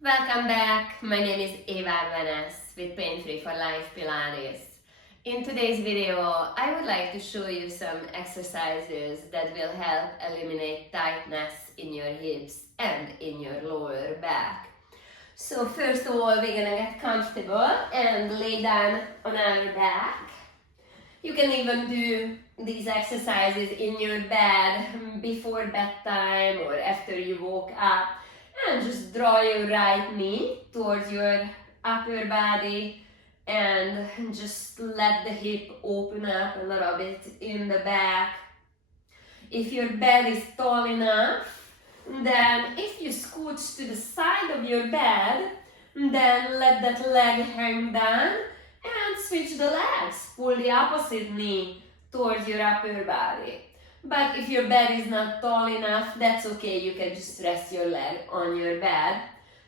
Welcome back. My name is Eva Vanes with Pain Free for Life Pilates. In today's video, I would like to show you some exercises that will help eliminate tightness in your hips and in your lower back. So first of all, we're gonna get comfortable and lay down on our back. You can even do these exercises in your bed before bedtime or after you woke up. And just draw your right knee towards your upper body and just let the hip open up a little bit in the back. If your bed is tall enough, then if you scooch to the side of your bed, then let that leg hang down and switch the legs. Pull the opposite knee towards your upper body. But if your bed is not tall enough, that's okay. You can just rest your leg on your bed.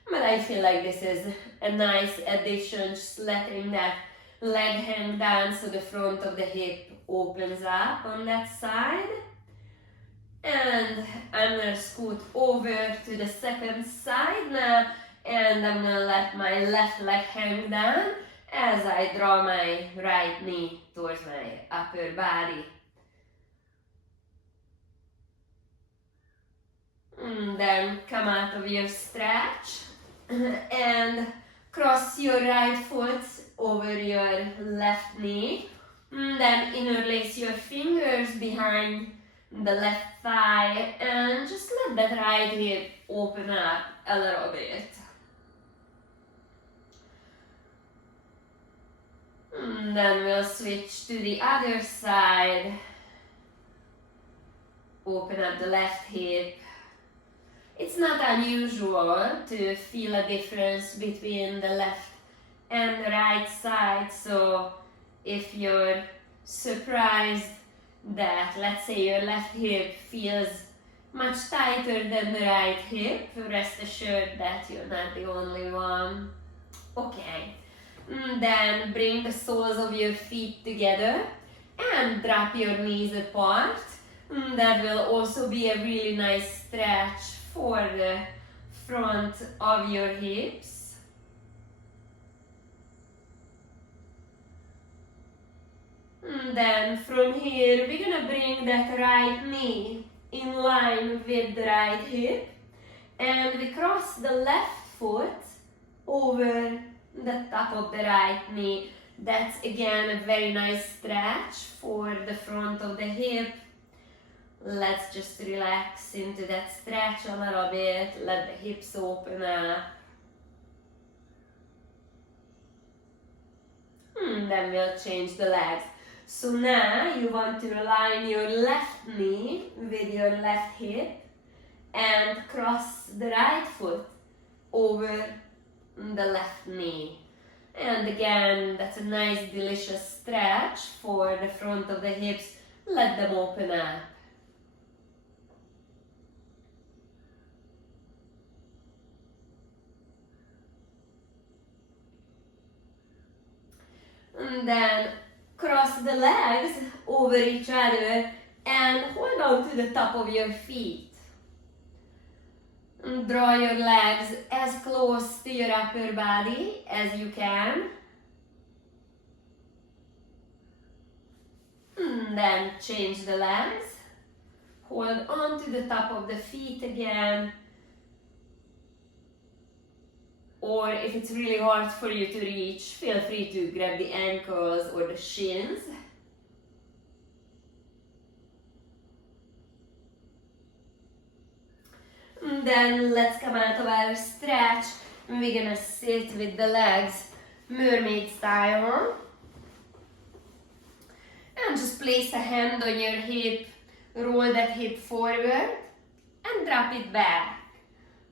But I feel like this is a nice addition, just letting that leg hang down so the front of the hip opens up on that side. And I'm gonna scoot over to the second side now, and I'm gonna let my left leg hang down as I draw my right knee towards my upper body. Then come out of your stretch and cross your right foot over your left knee. Then interlace your fingers behind the left thigh and just let that right hip open up a little bit. Then we'll switch to the other side. Open up the left hip. It's not unusual to feel a difference between the left and the right side, so if you're surprised that, let's say, your left hip feels much tighter than the right hip, rest assured that you're not the only one. Okay, then bring the soles of your feet together and drop your knees apart. That will also be a really nice stretch for the front of your hips. Then from here, we're gonna bring that right knee in line with the right hip, and we cross the left foot over the top of the right knee. That's again a very nice stretch for the front of the hip. Let's just relax into that stretch a little bit, let the hips open up. Then we'll change the legs. So now you want to align your left knee with your left hip and cross the right foot over the left knee. And again, that's a nice delicious stretch for the front of the hips. Let them open up. And then cross the legs over each other and hold on to the top of your feet. And draw your legs as close to your upper body as you can. And then change the legs. Hold on to the top of the feet again. Or if it's really hard for you to reach, feel free to grab the ankles or the shins. And then let's come out of our stretch. We're gonna sit with the legs mermaid style. And just place a hand on your hip, roll that hip forward and drop it back.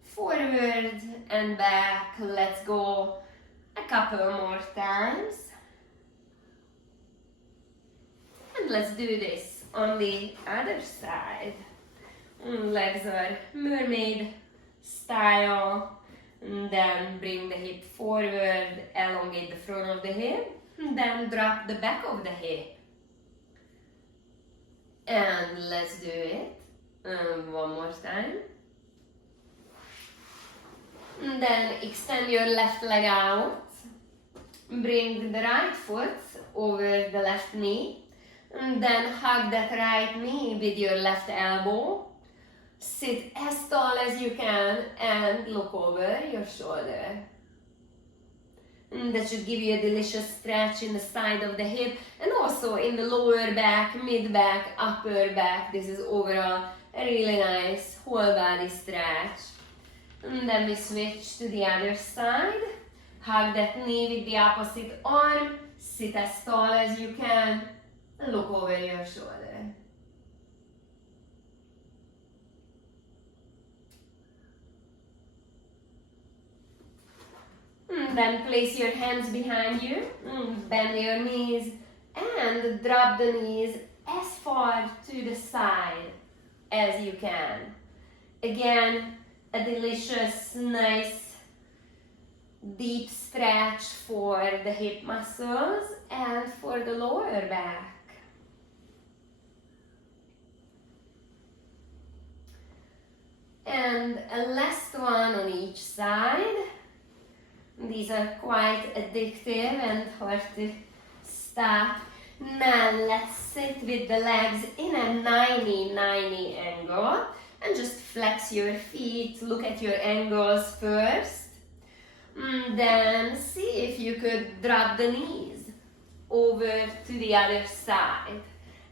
Forward and back. Let's go a couple more times. And let's do this on the other side. Legs are mermaid style. And then bring the hip forward, elongate the front of the hip. And then drop the back of the hip. And let's do it one more time. And then extend your left leg out. Bring the right foot over the left knee. And then hug that right knee with your left elbow. Sit as tall as you can and look over your shoulder. And that should give you a delicious stretch in the side of the hip and also in the lower back, mid back, upper back. This is overall a really nice whole body stretch. And then we switch to the other side. Hug that knee with the opposite arm. Sit as tall as you can and look over your shoulder. Then place your hands behind you, bend your knees and drop the knees as far to the side as you can. Again, a delicious, nice, deep stretch for the hip muscles and for the lower back. And a last one on each side. These are quite addictive and hard to stop. Now let's sit with the legs in a 90-90 angle and just flex your feet. Look at your angles first. Then see if you could drop the knees over to the other side.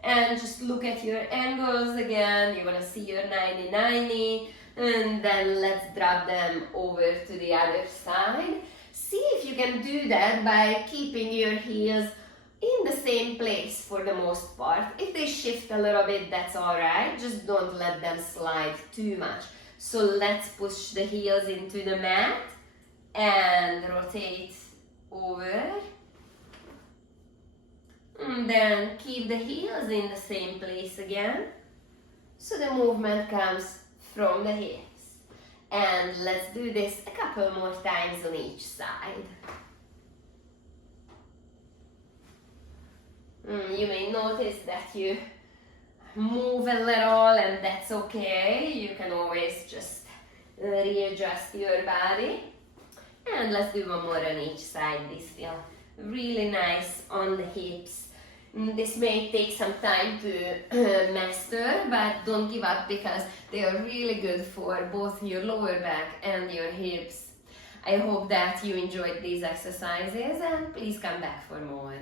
And just look at your angles again. You want to see your 90-90. And then let's drop them over to the other side. See if you can do that by keeping your heels in the same place for the most part. If they shift a little bit, that's alright. Just don't let them slide too much. So let's push the heels into the mat and rotate over. And then keep the heels in the same place again. So the movement comes from the hips. And let's do this a couple more times on each side. You may notice that you move a little and that's okay. You can always just readjust your body. And let's do one more on each side. These feel really nice on the hips. This may take some time to master, but don't give up because they are really good for both your lower back and your hips. I hope that you enjoyed these exercises and please come back for more.